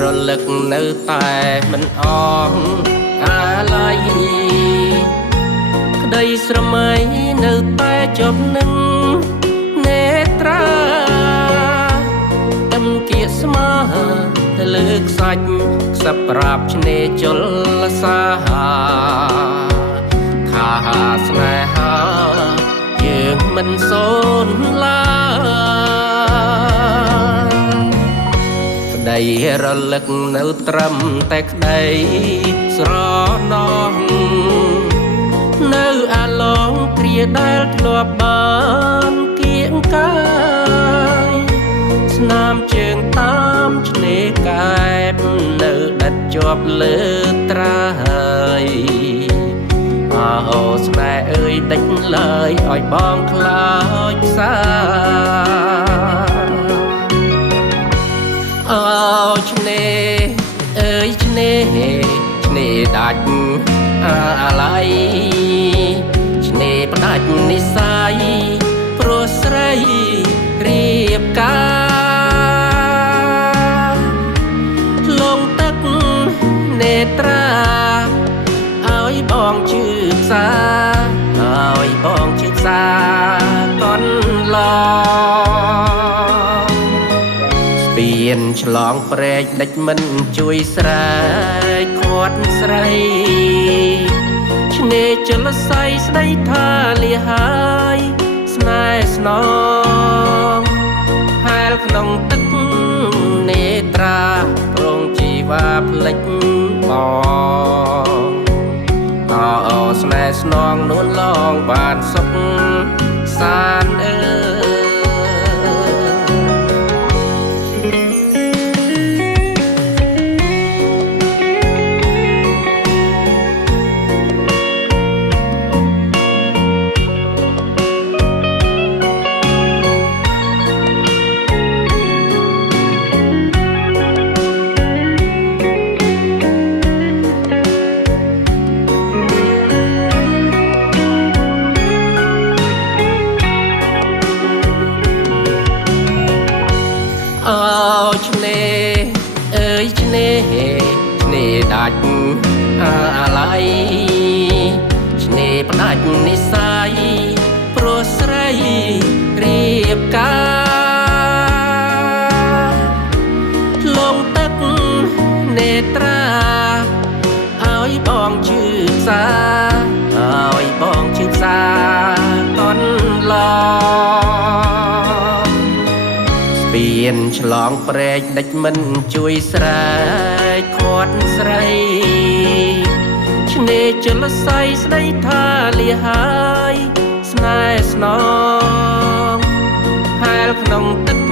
រលឹកនៅតែមិនអស់អាឡ័យក្តីស្រមៃនៅតែជាប់នឹងនេត្រាអំគៀកស្មើទៅលើខ្សាច់ខ្សឹបប្រាប់ឆ្នេរជលសាថាស្នេហាយើងមិនសូនឡាក្តីរលឹកនៅត្រឹមតែក្តីស្រណោះនៅអាឡងព្រាដែលធ្លាប់បានគៀងកាយស្នាមជើងតាមឆ្នេរកែបនៅដិតជាប់លើត្រើយអូស្នេហ៍អើយដេញឡើយឲ្យបងខ្លោចផ្សាអូឆ្នេរអើយឆ្នេរឆ្នេរដាច់អាឡ័យឆ្នេរផ្ដាច់និស័យព្រោះស្រីរៀបការលងទឹកនេត្រាឲ្យបងជឿផ្សាឲ្យបងជឿផ្សាកនឡងស្ពានឆ្លងព្រែកដេចមិនជួយស្រែកខាត់ស្រីឆ្នេរជលស័យស្ដីថាលាហើយស្នេហ៍ស្នងហែលក្នុងទឹកនេត្រាប្រងជីវ៉ាផ្លេចបងអូស្នេហ៍ស្នងនួនឡងបានសុខសានអើឆ្នេរអើយឆ្នេរឆ្នេរដាច់អាឡ័យឆ្នេរផ្ដាច់និស័យព្រោះស្រីរៀបការលងទឹកនេត្រាឲ្យបងជឿផ្សាឲ្យបងជឿផ្សាកនឡងស្ពានឆ្លងព្រែកដេចមិនជួយស្រែកខាត់ស្រីឆ្នេរជលស័យស្ដីថាលាហើយស្នេហ៍ស្នងហែលក្នុងទឹក